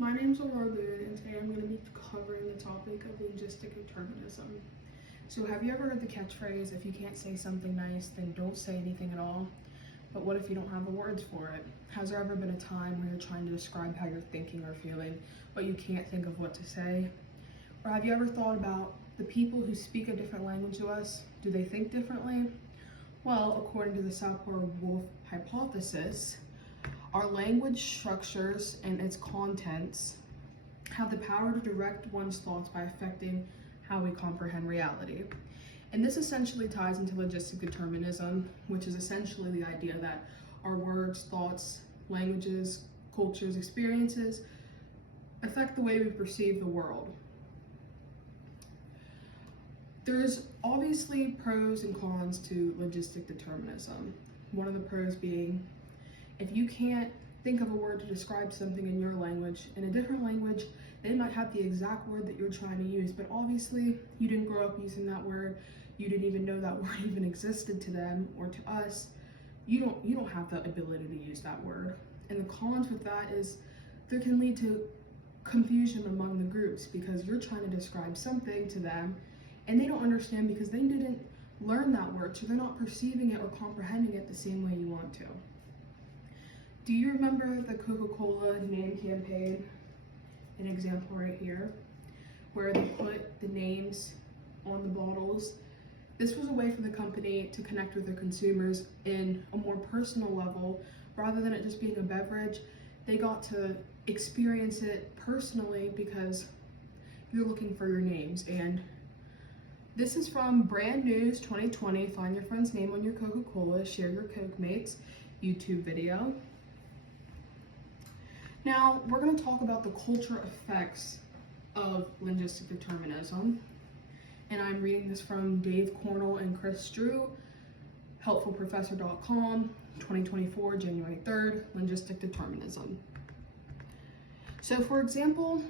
My name's Aurora Boone, and today I'm going to be covering the topic of linguistic determinism. So have you ever heard the catchphrase, if you can't say something nice, then don't say anything at all? But what if you don't have the words for it? Has there ever been a time where you're trying to describe how you're thinking or feeling, but you can't think of what to say? Or have you ever thought about the people who speak a different language to us? Do they think differently? Well, according to the Sapir-Whorf hypothesis, our language structures and its contents have the power to direct one's thoughts by affecting how we comprehend reality. And this essentially ties into logistic determinism, which is essentially the idea that our words, thoughts, languages, cultures, experiences affect the way we perceive the world. There's obviously pros and cons to logistic determinism. One of the pros being, if you can't think of a word to describe something in your language, in a different language, they might have the exact word that you're trying to use, but obviously you didn't grow up using that word, you didn't even know that word even existed to them or to us. You don't have the ability to use that word. And the cons with that is there can lead to confusion among the groups because you're trying to describe something to them and they don't understand because they didn't learn that word, so they're not perceiving it or comprehending it the same way you want to. Do you remember the Coca-Cola name campaign? An example right here, where they put the names on the bottles. This was a way for the company to connect with their consumers in a more personal level. Rather than it just being a beverage, they got to experience it personally because you're looking for your names. And this is from Brand News 2020, Find Your Friend's Name on Your Coca-Cola, Share Your Coke Mates YouTube video. Now, we're going to talk about the cultural effects of linguistic determinism. And I'm reading this from Dave Cornell and Chris Drew, helpfulprofessor.com, 2024, January 3rd, linguistic determinism. So, for example,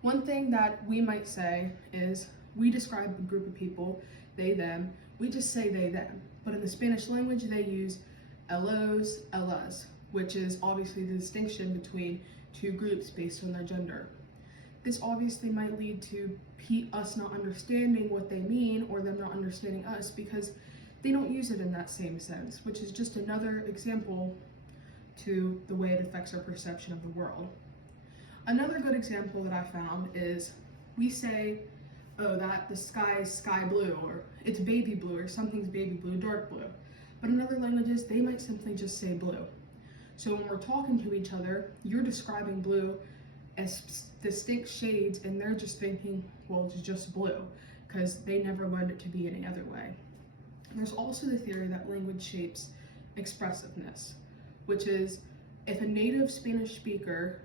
one thing that we might say is we describe a group of people, they, them. We just say they, them. But in the Spanish language, they use ellos, ellas, which is obviously the distinction between two groups based on their gender. This obviously might lead to us not understanding what they mean or them not understanding us because they don't use it in that same sense, which is just another example to the way it affects our perception of the world. Another good example that I found is we say, oh, that the sky is sky blue, or it's baby blue, or something's baby blue, dark blue. But in other languages, they might simply just say blue. So when we're talking to each other, you're describing blue as distinct shades and they're just thinking, well, it's just blue because they never learned it to be any other way. There's also the theory that language shapes expressiveness, which is if a native Spanish speaker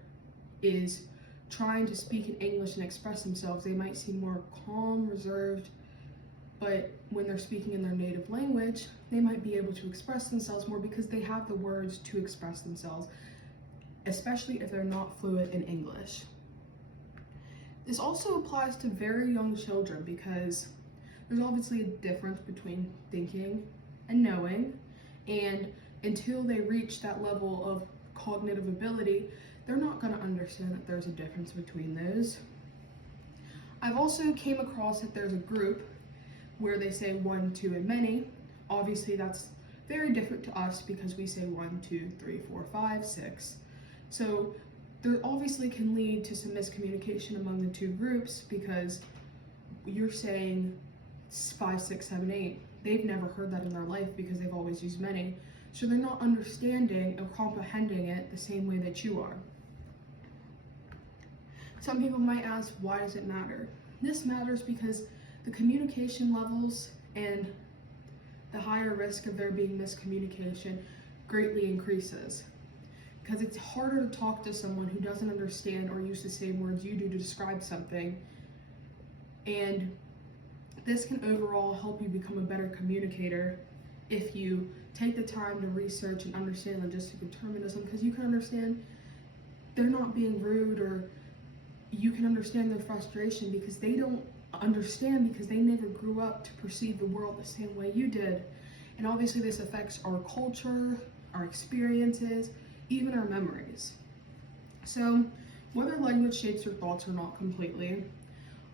is trying to speak in English and express themselves, they might seem more calm, reserved, but when they're speaking in their native language, they might be able to express themselves more because they have the words to express themselves, especially if they're not fluent in English. This also applies to very young children because there's obviously a difference between thinking and knowing, and until they reach that level of cognitive ability, they're not going to understand that there's a difference between those. I've also came across that there's a group where they say one, two, and many. Obviously that's very different to us because we say 1, 2, 3, 4, 5, 6. So there obviously can lead to some miscommunication among the two groups because you're saying 5, 6, 7, 8. They've never heard that in their life because they've always used many. So they're not understanding or comprehending it the same way that you are. Some people might ask, why does it matter? This matters because the communication levels and the higher risk of there being miscommunication greatly increases. Because it's harder to talk to someone who doesn't understand or use the same words you do to describe something. And this can overall help you become a better communicator if you take the time to research and understand logistic determinism, because you can understand they're not being rude, or you can understand their frustration because they don't understand because they never grew up to perceive the world the same way you did. And obviously this affects our culture, our experiences, even our memories. So Whether language shapes your thoughts or not completely,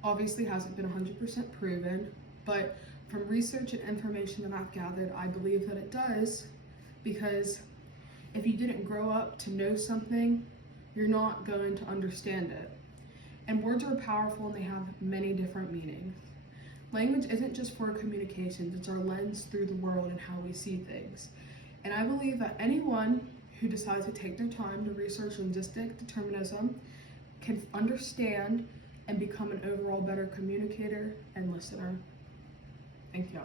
obviously hasn't been 100% proven, but from research and information that I've gathered, I believe that it does, because if you didn't grow up to know something, you're not going to understand it. And words are powerful and they have many different meanings. Language isn't just for communications, it's our lens through the world and how we see things. And I believe that anyone who decides to take their time to research linguistic determinism can understand and become an overall better communicator and listener. Thank you.